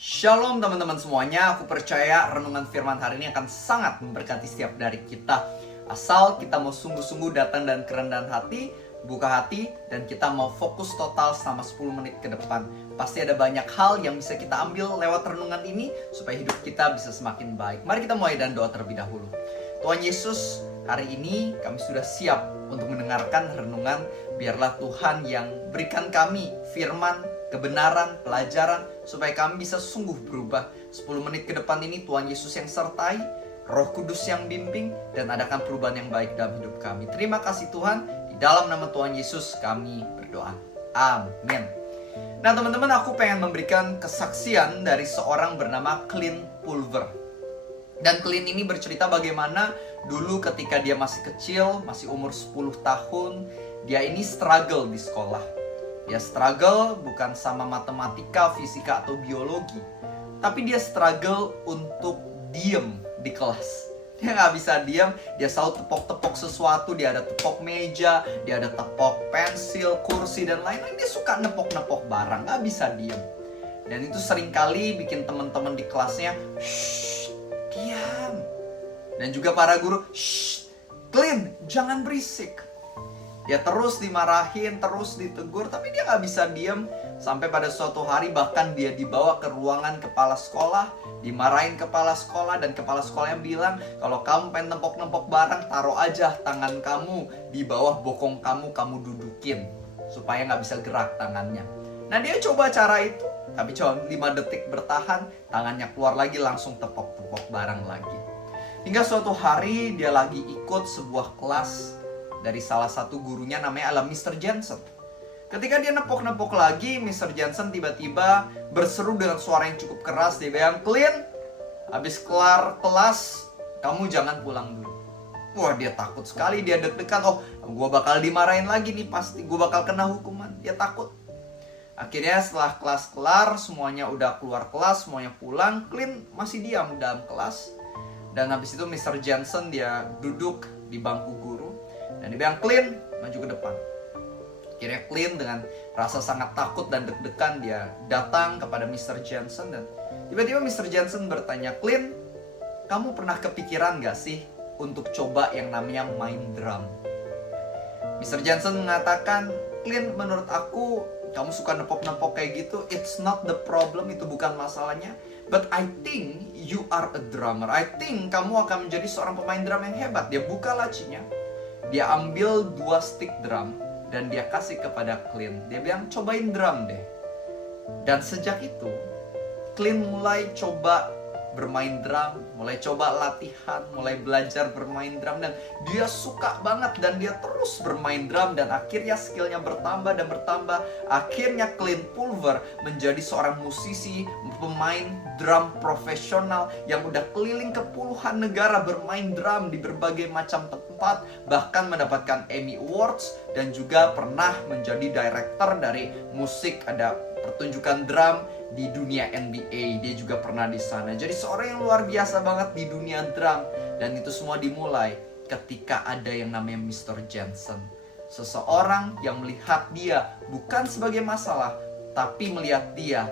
Shalom teman-teman semuanya, aku percaya renungan firman hari ini akan sangat memberkati setiap dari kita. Asal kita mau sungguh-sungguh datang dan kerendahan hati, buka hati, dan kita mau fokus total selama 10 menit ke depan. Pasti ada banyak hal yang bisa kita ambil lewat renungan ini, supaya hidup kita bisa semakin baik. Mari kita mulai dan doa terlebih dahulu. Tuhan Yesus, hari ini kami sudah siap untuk mendengarkan renungan. Biarlah Tuhan yang berikan kami firman, kebenaran, pelajaran, supaya kami bisa sungguh berubah. 10 menit ke depan ini Tuhan Yesus yang sertai, Roh Kudus yang bimbing, dan adakan perubahan yang baik dalam hidup kami. Terima kasih Tuhan, di dalam nama Tuhan Yesus kami berdoa. Amin. Nah teman-teman, aku pengen memberikan kesaksian dari seorang bernama Clint Pulver. Dan Clint ini bercerita bagaimana dulu ketika dia masih kecil, masih umur 10 tahun, dia ini struggle di sekolah. Dia struggle bukan sama matematika, fisika, atau biologi, tapi dia struggle untuk diem di kelas. Dia nggak bisa diem, dia selalu tepok-tepok sesuatu. Dia ada tepok meja, dia ada tepok pensil, kursi, dan lain-lain. Dia suka nepok-nepok barang, nggak bisa diem. Dan itu seringkali bikin teman-teman di kelasnya, shh, diam. Dan juga para guru, shh, Clint, jangan berisik. Dia terus dimarahin, terus ditegur, tapi dia nggak bisa diem. Sampai pada suatu hari bahkan dia dibawa ke ruangan kepala sekolah, dimarahin kepala sekolah, dan kepala sekolahnya bilang, kalau kamu pengen nempok-nempok barang, taruh aja tangan kamu di bawah bokong kamu dudukin, supaya nggak bisa gerak tangannya. Nah dia coba cara itu, tapi cuma 5 detik bertahan, tangannya keluar lagi, langsung tepok-tepok barang lagi. Hingga suatu hari dia lagi ikut sebuah kelas dari salah satu gurunya, namanya adalah Mr. Jensen. Ketika dia nepok-nepok lagi, Mr. Jensen tiba-tiba berseru dengan suara yang cukup keras. Dia bilang, Clint, habis kelar kelas, kamu jangan pulang dulu. Wah, dia takut sekali, dia deg-degan. Oh, gue bakal dimarahin lagi nih pasti, gue bakal kena hukuman. Dia takut. Akhirnya setelah kelas kelar, semuanya udah keluar kelas, semuanya pulang, Clint masih diam dalam kelas. Dan habis itu Mr. Jensen dia duduk di bangku guru. Dan dia bilang, Clint, maju ke depan. Akhirnya Clint dengan rasa sangat takut dan deg-degan, dia datang kepada Mr. Jensen. Dan tiba-tiba Mr. Jensen bertanya, Clint, kamu pernah kepikiran gak sih untuk coba yang namanya main drum? Mr. Jensen mengatakan, Clint, menurut aku, kamu suka nepok-nepok kayak gitu, it's not the problem, itu bukan masalahnya. But I think you are a drummer. I think kamu akan menjadi seorang pemain drum yang hebat. Dia buka lacinya. Dia ambil 2 stick drum dan dia kasih kepada Clint. Dia bilang, cobain drum deh. Dan sejak itu, Clint mulai coba bermain drum, mulai coba latihan, mulai belajar bermain drum. Dan dia suka banget dan dia terus bermain drum. Dan akhirnya skillnya bertambah dan bertambah. Akhirnya Clint Pulver menjadi seorang musisi, pemain drum profesional yang udah keliling ke puluhan negara bermain drum di berbagai macam tempat, bahkan mendapatkan Emmy Awards, dan juga pernah menjadi director dari musik, ada pertunjukan drum di dunia NBA. Dia juga pernah di sana. Jadi seorang yang luar biasa banget di dunia drum. Dan itu semua dimulai ketika ada yang namanya Mr. Jensen. Seseorang yang melihat dia bukan sebagai masalah, tapi melihat dia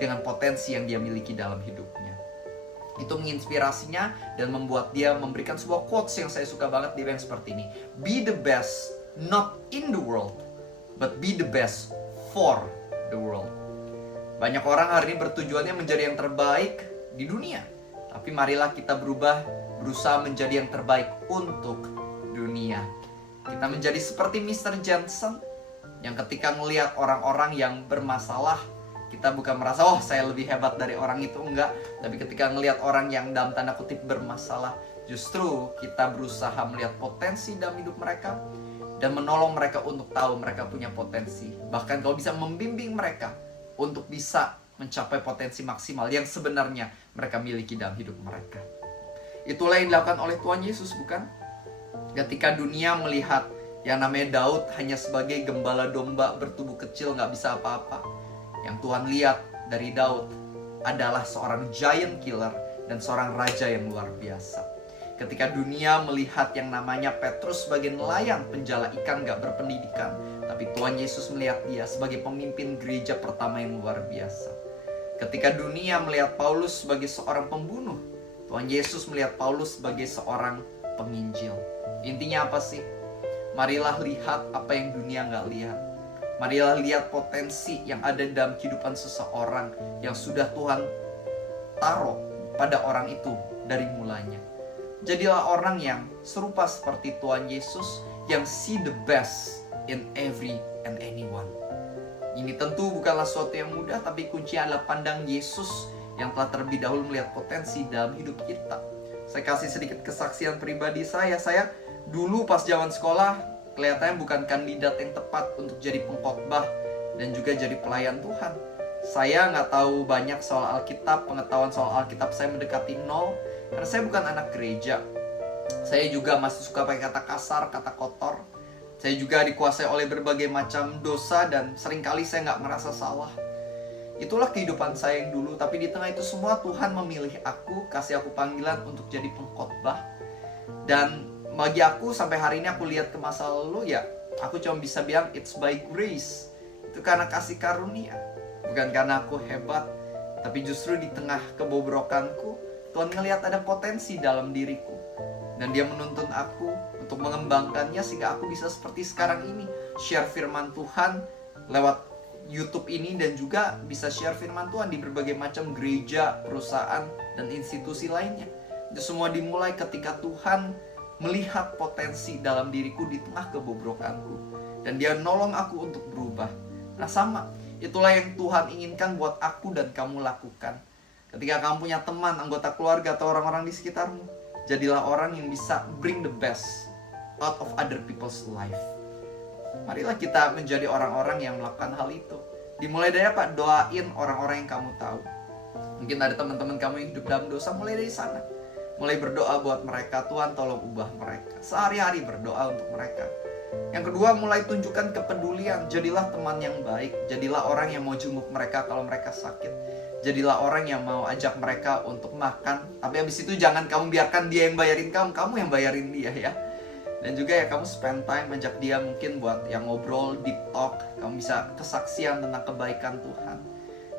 dengan potensi yang dia miliki dalam hidupnya. Itu menginspirasinya dan membuat dia memberikan sebuah quotes yang saya suka banget. Dia bilang seperti ini, be the best not in the world, but be the best for the world. Banyak orang hari ini bertujuannya menjadi yang terbaik di dunia, tapi marilah kita berubah, berusaha menjadi yang terbaik untuk dunia. Kita menjadi seperti Mr. Jensen, yang ketika melihat orang-orang yang bermasalah, kita bukan merasa, oh saya lebih hebat dari orang itu, enggak. Tapi ketika melihat orang yang dalam tanda kutip bermasalah, justru kita berusaha melihat potensi dalam hidup mereka dan menolong mereka untuk tahu mereka punya potensi. Bahkan kalau bisa membimbing mereka untuk bisa mencapai potensi maksimal yang sebenarnya mereka miliki dalam hidup mereka. Itulah yang dilakukan oleh Tuhan Yesus, bukan? Ketika dunia melihat yang namanya Daud hanya sebagai gembala domba bertubuh kecil, gak bisa apa-apa, yang Tuhan lihat dari Daud adalah seorang giant killer dan seorang raja yang luar biasa. Ketika dunia melihat yang namanya Petrus sebagai nelayan penjala ikan gak berpendidikan, tapi Tuhan Yesus melihat dia sebagai pemimpin gereja pertama yang luar biasa. Ketika dunia melihat Paulus sebagai seorang pembunuh, Tuhan Yesus melihat Paulus sebagai seorang penginjil. Intinya apa sih? Marilah lihat apa yang dunia nggak lihat. Marilah lihat potensi yang ada dalam kehidupan seseorang yang sudah Tuhan taruh pada orang itu dari mulanya. Jadilah orang yang serupa seperti Tuhan Yesus, yang see the best in every and anyone. Ini tentu bukanlah sesuatu yang mudah, tapi kuncinya adalah pandang Yesus yang telah terlebih dahulu melihat potensi dalam hidup kita. Saya kasih sedikit kesaksian pribadi saya. Saya dulu pas zaman sekolah kelihatannya bukan kandidat yang tepat untuk jadi pengkhotbah dan juga jadi pelayan Tuhan. Saya nggak tahu banyak soal Alkitab, pengetahuan soal Alkitab saya mendekati nol, karena saya bukan anak gereja. Saya juga masih suka pakai kata kasar, kata kotor. Saya juga dikuasai oleh berbagai macam dosa dan seringkali saya nggak merasa salah. Itulah kehidupan saya yang dulu, tapi di tengah itu semua Tuhan memilih aku, kasih aku panggilan untuk jadi pengkhotbah. Dan bagi aku sampai hari ini aku lihat ke masa lalu, ya aku cuma bisa bilang it's by grace. Itu karena kasih karunia, bukan karena aku hebat, tapi justru di tengah kebobrokanku Tuhan ngelihat ada potensi dalam diriku, dan Dia menuntun aku untuk mengembangkannya sehingga aku bisa seperti sekarang ini, share firman Tuhan lewat YouTube ini, dan juga bisa share firman Tuhan di berbagai macam gereja, perusahaan, dan institusi lainnya. Itu semua dimulai ketika Tuhan melihat potensi dalam diriku di tengah kebobrokanku, dan Dia nolong aku untuk berubah. Nah sama, itulah yang Tuhan inginkan buat aku dan kamu lakukan. Ketika kamu punya teman, anggota keluarga, atau orang-orang di sekitarmu, jadilah orang yang bisa bring the best out of other people's life. Marilah kita menjadi orang-orang yang melakukan hal itu. Dimulai dari apa? Doain orang-orang yang kamu tahu. Mungkin ada teman-teman kamu yang hidup dalam dosa, mulai dari sana. Mulai berdoa buat mereka, Tuhan tolong ubah mereka. Sehari-hari berdoa untuk mereka. Yang kedua, mulai tunjukkan kepedulian. Jadilah teman yang baik. Jadilah orang yang mau jenguk mereka kalau mereka sakit. Jadilah orang yang mau ajak mereka untuk makan. Tapi habis itu jangan kamu biarkan dia yang bayarin kamu, kamu yang bayarin dia ya. Dan juga ya kamu spend time ajak dia mungkin buat yang ngobrol, deep talk. Kamu bisa kesaksian tentang kebaikan Tuhan.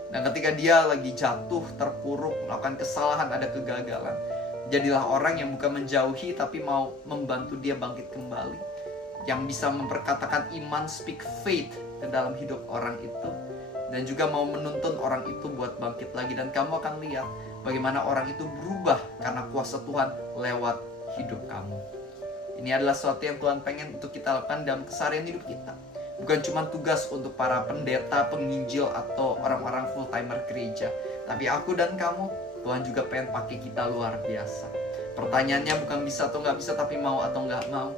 Dan ketika dia lagi jatuh, terpuruk, melakukan kesalahan, ada kegagalan, jadilah orang yang bukan menjauhi tapi mau membantu dia bangkit kembali. Yang bisa memperkatakan iman, speak faith ke dalam hidup orang itu. Dan juga mau menuntun orang itu buat bangkit lagi. Dan kamu akan lihat bagaimana orang itu berubah karena kuasa Tuhan lewat hidup kamu. Ini adalah sesuatu yang Tuhan pengen untuk kita lakukan dalam keseharian hidup kita. Bukan cuma tugas untuk para pendeta, penginjil, atau orang-orang full-timer gereja. Tapi aku dan kamu, Tuhan juga pengen pakai kita luar biasa. Pertanyaannya bukan bisa atau nggak bisa, tapi mau atau nggak mau.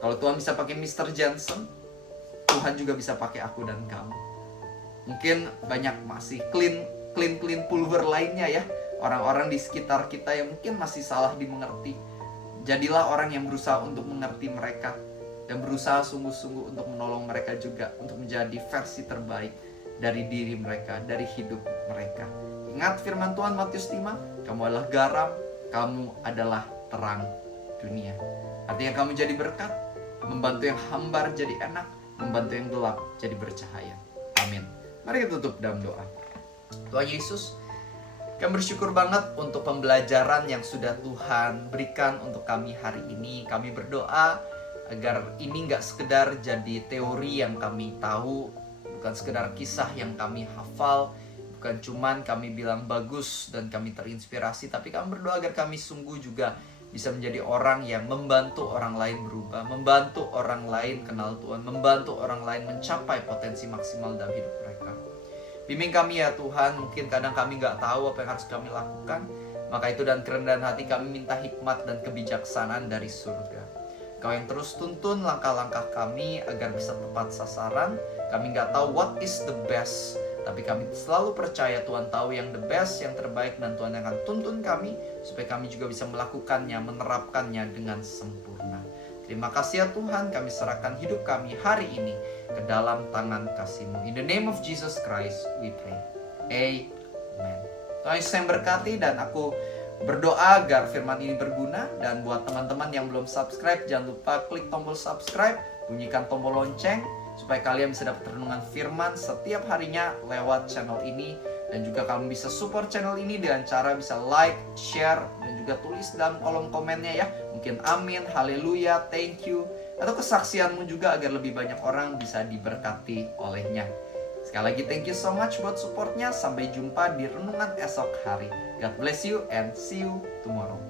Kalau Tuhan bisa pakai Mr. Johnson, Tuhan juga bisa pakai aku dan kamu. Mungkin banyak masih clean pulver lainnya ya. Orang-orang di sekitar kita yang mungkin masih salah dimengerti. Jadilah orang yang berusaha untuk mengerti mereka, dan berusaha sungguh-sungguh untuk menolong mereka juga, untuk menjadi versi terbaik dari diri mereka, dari hidup mereka. Ingat firman Tuhan Matius 5, kamu adalah garam, kamu adalah terang dunia. Artinya kamu jadi berkat, membantu yang hambar jadi enak, membantu yang gelap jadi bercahaya. Amin. Mari kita tutup dalam doa. Tuhan Yesus, kami bersyukur banget untuk pembelajaran yang sudah Tuhan berikan untuk kami hari ini. Kami berdoa agar ini gak sekedar jadi teori yang kami tahu, bukan sekedar kisah yang kami hafal, bukan cuman kami bilang bagus dan kami terinspirasi, tapi kami berdoa agar kami sungguh juga bisa menjadi orang yang membantu orang lain berubah, membantu orang lain kenal Tuhan, membantu orang lain mencapai potensi maksimal dalam hidup mereka. Bimbing kami ya Tuhan, mungkin kadang kami gak tahu apa yang harus kami lakukan. Maka itu dan kerendahan hati kami minta hikmat dan kebijaksanaan dari surga. Kau yang terus tuntun langkah-langkah kami agar bisa tepat sasaran. Kami gak tahu what is the best, tapi kami selalu percaya Tuhan tahu yang the best, yang terbaik, dan Tuhan akan tuntun kami supaya kami juga bisa melakukannya, menerapkannya dengan sempurna. Terima kasih ya Tuhan, kami serahkan hidup kami hari ini ke dalam tangan kasih-Mu. In the name of Jesus Christ we pray. Amen. Tuhan Yesus yang berkati, dan aku berdoa agar firman ini berguna. Dan buat teman-teman yang belum subscribe, jangan lupa klik tombol subscribe, bunyikan tombol lonceng, supaya kalian bisa dapat renungan firman setiap harinya lewat channel ini. Dan juga kamu bisa support channel ini dengan cara bisa like, share, dan juga tulis dalam kolom komennya ya. Mungkin amin, haleluya, thank you, atau kesaksianmu juga agar lebih banyak orang bisa diberkati olehnya. Sekali lagi thank you so much buat supportnya. Sampai jumpa di renungan esok hari. God bless you and see you tomorrow.